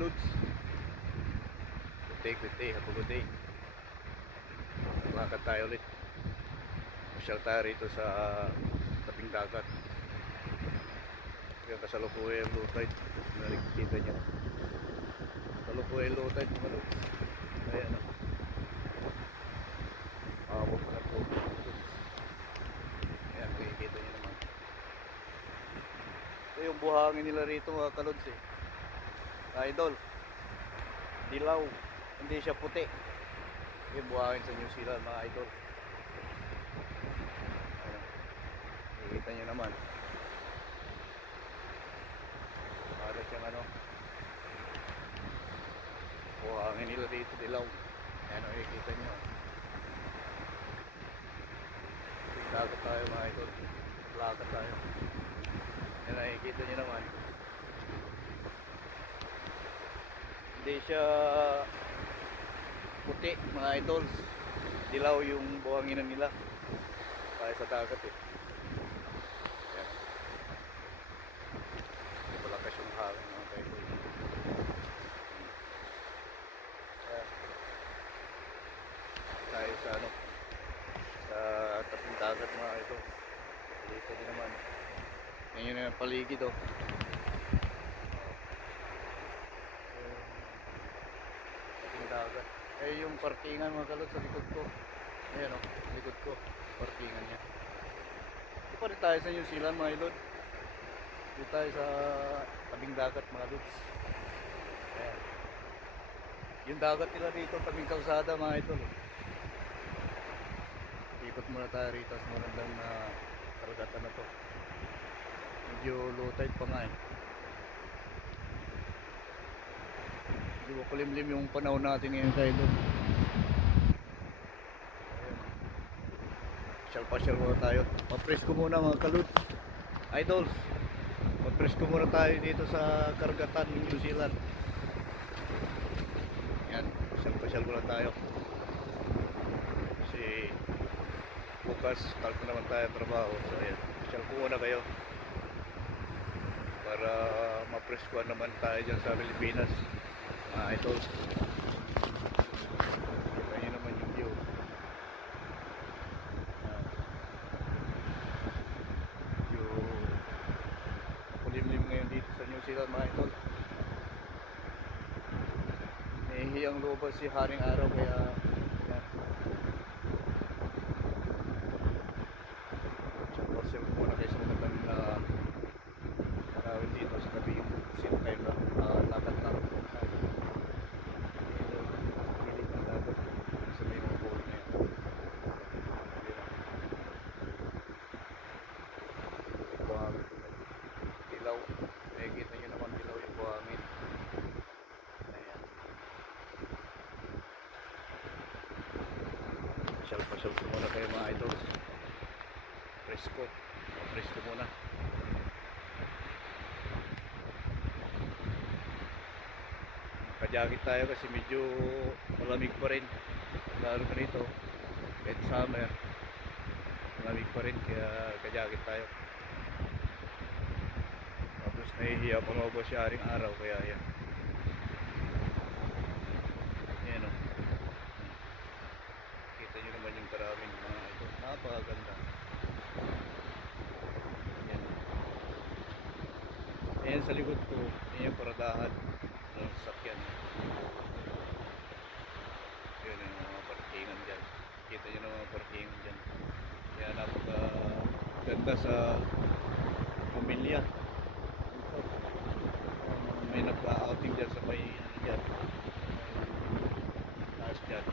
Lods. Good day, good day. Have a good day. Lakad tayo ulit. Masyal tayo rito sa tabing dagat. Kaya kasalukuyan yung low tide. Nakikita niyo. Kasalukuyan yung low tide mga Lods. Pawag na po. Ayan, makikita niyo naman. Ito yung buhangin nila rito mga kalods eh. Idol. Dilaw. Hindi siya puti. Yung buhangin sa New Zealand mga idol. Ayan. Nakikita nyo naman. Para siyang ano. Buhangin nila dito dilaw. Ayan nakikita nyo. Lagat tayo mga idol. Lagat tayo. Ayan nakikita nyo naman. Hindi siya puti mga idols. Dilaw yung buhanginan nila. Kaya sa dagat eh. Ayan. Malakas yung hangin mga idol. Ayan. Tayo sa ano sa taping dagat idol. Dito din naman. Yan yun yung paligid oh. Yung dagat. Eh yung parkingan mga kalot sa likod ko. Ayan o, likod ko. Parkingan niya. Ito pa rin tayo sa New Zealand mga ilod. Dito tayo sa tabing dagat mga lods. Ayan. Yung dagat nila dito, tabing kalsada mga idol. oh. Ikot muna tayo rito sa magandang na karagatan na to. Medyo low tide pa nga eh. Di ba kulimlim yung panahon natin ngayon tayo doon. Pasyal-pasyal muna tayo. Mapresko muna mga kalud. Idols. Mapresko muna tayo dito sa karagatan ng New Zealand. Yan. Pasyal-pasyal muna tayo. Kasi bukas start na naman tayo trabaho. So ayan. Pasyal po muna kayo. Para mapreskuhan naman tayo dyan sa Pilipinas mga idol. Si Haring Araw Pasyal-pasyal ko muna kayo mga idols. Presko. Presko muna. Kajagit tayo kasi medyo malamig pa rin. Lalo pa rito. Kahit summer. Malamig pa rin kaya kajagit tayo. Tapos nahihiya pa ba si Aring Araw kaya. Yan o. Kita nyo naman yung karaming mga ito. Napakaganda. Yan. Ayan sa likod ko. Yan yung paradahan ng sasakyan. Yun yung mga parkingan dyan. Kita nyo ng mga parkingan dyan. Kaya napaka ganda sa pamilya. May nagpa-outing dyan sa may ano dyan. Taas dyan.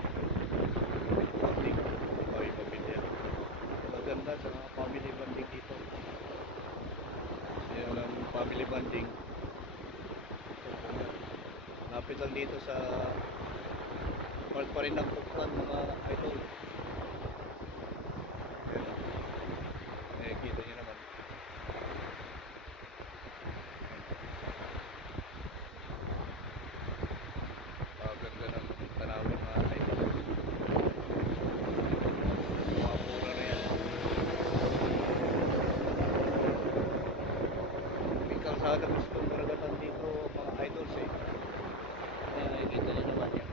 Outing. May pamilya. Maganda sa mga family bonding dito. Yan ang family bonding. Lang dito sa part pa rin ng Puklan mga idol. Eh, kita naman. Ah, ganda ng tanawin mga idol. Kalsada gusto karagatan dito mga idols eh. Ayan, nakikita niyo naman yan.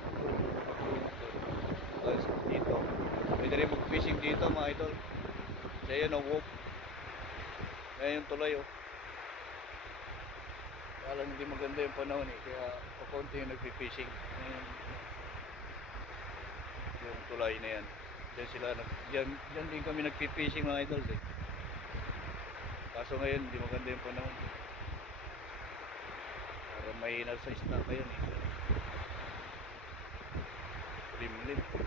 Tapos dito. Pwede rin mag-fishing dito mga idol. Kaya yan, oh. Kaya yung tulay, oh. Lang hindi maganda yung panahon eh. Kaya pakunti yung nag-fishing. Ayan. Yung tulay na yan. Diyan sila, nag, diyan, diyan din kami nag-fishing mga idols eh. Kaso ngayon, hindi maganda yung panahon. Para mahina sa isda pa yun eh. Limlim.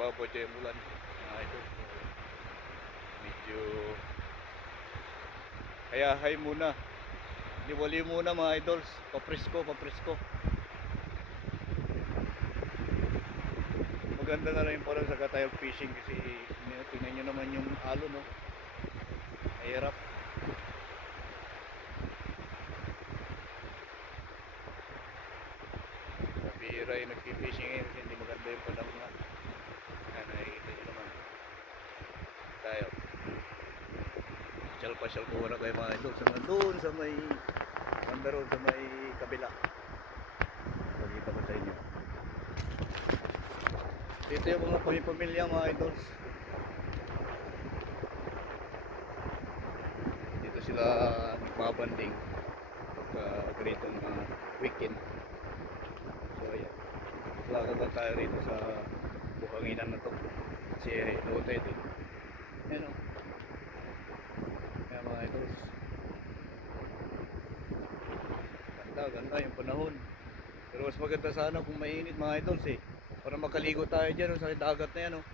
Parang nagbabadya yung ulan. Mga idol. Medyo... Kaya hay muna. Liwali muna mga idols. Papresko, papresko. Maganda na lang yung parang sa katayog fishing kasi tingnan nyo naman yung alo no. Mahirap. Nabihira yung nag-fishing ngayon kasi hindi maganda yung panahon nga. Yan, nakikita nyo naman. Tayo. Pasyal-pasyal ko muna kayo mga idol. Sa mga sa may banda roon sa may kabila. Pakita ko sa inyo. Dito yung mga pamilya mga idols. Dito sila nagbabanding pagka ganitong uh, weekend. So ayan. Lakad tayo rito sa buhanginan na to. Kasi tide eh. Ayan o. Ayan mga idols. Ganda yung panahon. Pero mas maganda sana kung mainit mga idols eh. Para makaligo tayo dyan sa dagat na yan oh.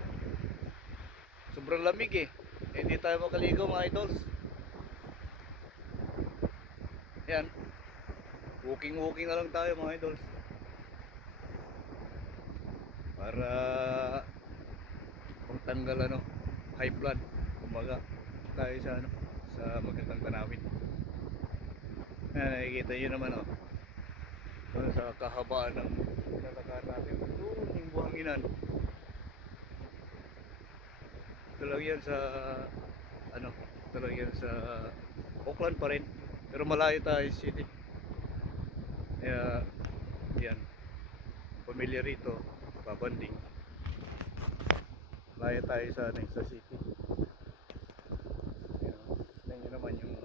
Sobrang lamig eh. Eh, Hindi tayo makaligo mga idols. Yan. Walking walking na lang tayo mga idols. Para pangtanggal ano, high blood. Kumaga tayo sa ano, sa magandang tanawin. Yan, nakikita nyo naman oh. Doon sa kahabaan ng lalakad natin. Doon yung buhanginan. Ito lang yan sa ano, ito lang yan sa Auckland pa rin. Pero malayo tayo city. Kaya yan. Pamilya rito, babanding. Malayo tayo sa ano, sa city. Tingnan naman yung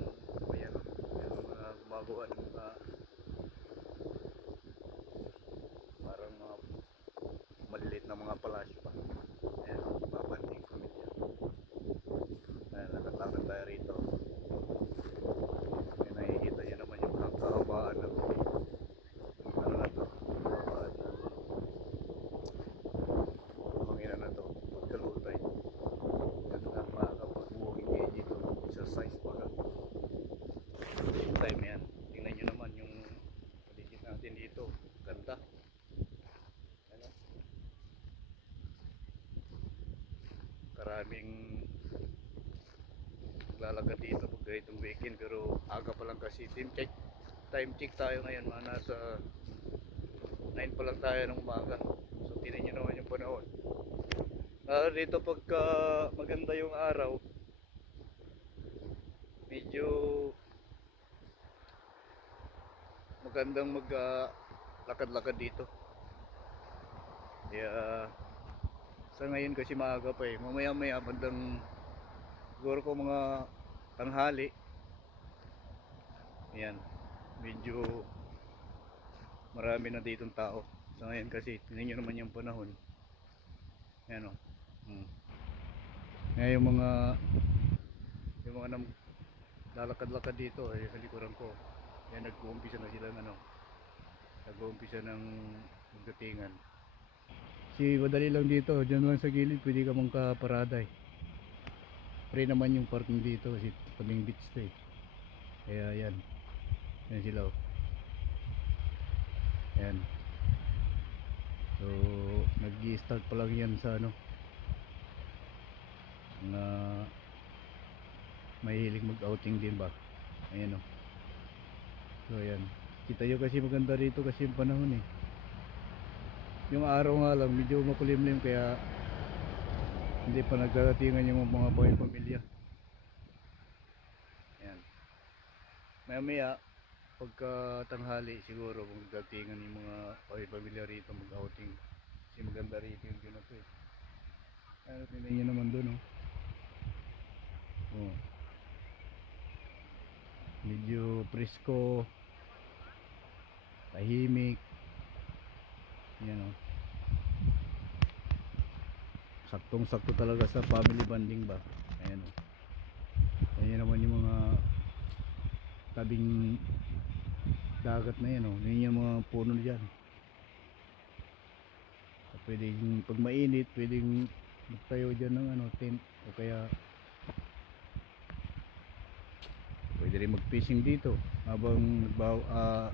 ayan, yung mga gumagawa ng mga mga palasyo pa. Karaming naglalakad dito pag ganitong weekend pero aga pa lang kasi. Team check time check tayo ngayon mga nasa 9 pa lang tayo ng umaga. So tinan nyo naman yung panahon. Lalo dito pagka maganda yung araw medyo magandang mag ah, lakad-lakad dito. Kaya sa ngayon kasi maaga pa eh. Mamaya maya bandang siguro ko mga tanghali. Yan medyo marami na ditong tao. Sa ngayon kasi tingnan nyo naman yung panahon. Yan o hmm. ngayon yung mga yung mga nam, lalakad-lakad dito ay sa likuran ko. Yan nag-uumpisa na sila ng ano nag-uumpisa ng magdatingan si madali lang dito. Dyan lang sa gilid pwede ka mong kaparada eh. Free naman yung parking dito kasi tabing beach to eh. Kaya yan. Yan sila oh. Yan. So nag start pa lang yan sa ano na mahilig mag outing din ba? Ayan oh. So yan kita nyo kasi maganda rito kasi yung panahon eh yung araw nga lang medyo makulimlim kaya hindi pa nagdadatingan yung mga buhay pamilya yan maya maya pagka tanghali siguro kung datingan yung mga kawit pamilya rito mag-outing. Kasi maganda rito yung na to eh. Ano, nyo naman doon oh. Oh. Medyo presko. Tahimik. Yan oh. Saktong-sakto talaga sa family bonding ba. Ayan oh. Ayan naman yung mga tabing dagat na yan oh. Yan yung mga puno dyan. Pwedeng pag mainit, pwedeng magtayo dyan ng ano, tent o kaya pwede rin mag-fishing dito habang nagba, ah,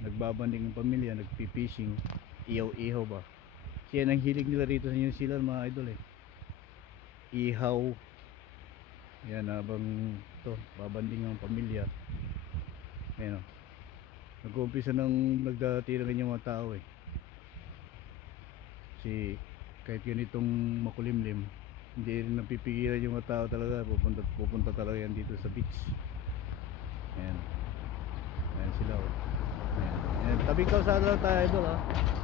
nagbabanding ng pamilya, nagpi-fishing ihaw-ihaw ba? Kasi yan ang hilig nila rito sa New Zealand mga idol eh. Ihaw. Yan habang to babanding ng pamilya. Ayan o nag-uumpisa nang nagdatirangan yung mga tao eh. Kasi kahit ganitong makulimlim hindi rin napipigilan yung mga tao talaga. Pupunta, pupunta talaga yan dito sa beach. Ayan. Ayan sila oh. Ayan, ayan. tabing kalsada lang tayo idol ha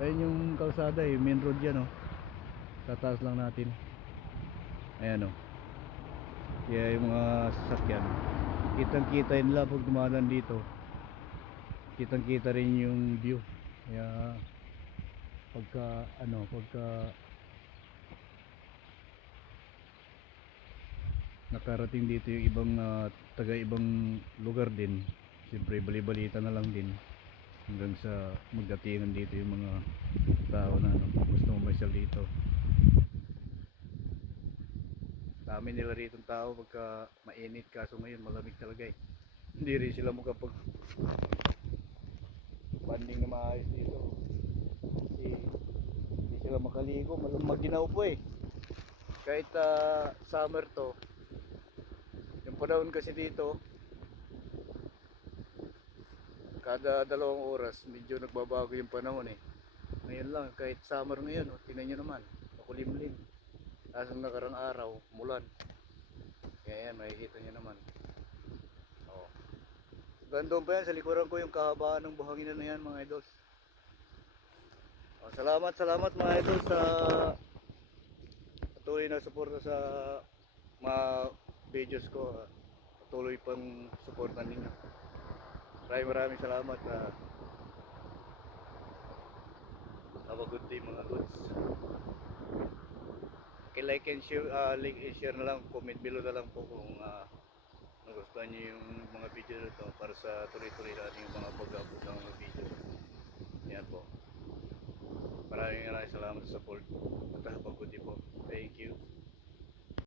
ayan yung kalsada eh main road yan oh. Tataas lang natin. Ayan oh. Kaya yung mga sasakyan. Kitang kita lang pag dumadaan dito. Kitang kita rin yung view. Kaya pagka ano pagka nakarating dito yung ibang ah, taga ibang lugar din siyempre bali-balita na lang din hanggang sa magdatingan dito yung mga tao na ano, gusto masyal dito. Dami nila rito tao pagka mainit kaso ngayon malamig talaga eh. Hindi rin sila makapag banding na maayos dito. Kasi hindi sila makaligo maginaw po eh. Kahit ah, summer to yung panahon kasi dito kada dalawang oras medyo nagbabago yung panahon eh. Ngayon lang kahit summer ngayon oh, tingnan nyo naman makulimlim. Tapos ang nakarang araw mulan. Kaya yan makikita nyo naman. Oh. gandong pa yan sa likuran ko yung kahabaan ng buhangin na yan mga idols. Oh, salamat salamat mga idols sa patuloy na suporta sa mga videos ko. Patuloy pang suportan ninyo maraming maraming salamat ah. have a good day mga goods. Okay, like and share ah, like and share na lang comment below na lang po kung uh, nagustuhan nyo yung mga video na to para sa tuloy-tuloy natin yung mga pag-upload ng mga video. Yan po. Maraming maraming salamat sa support. At have a good day po. Thank you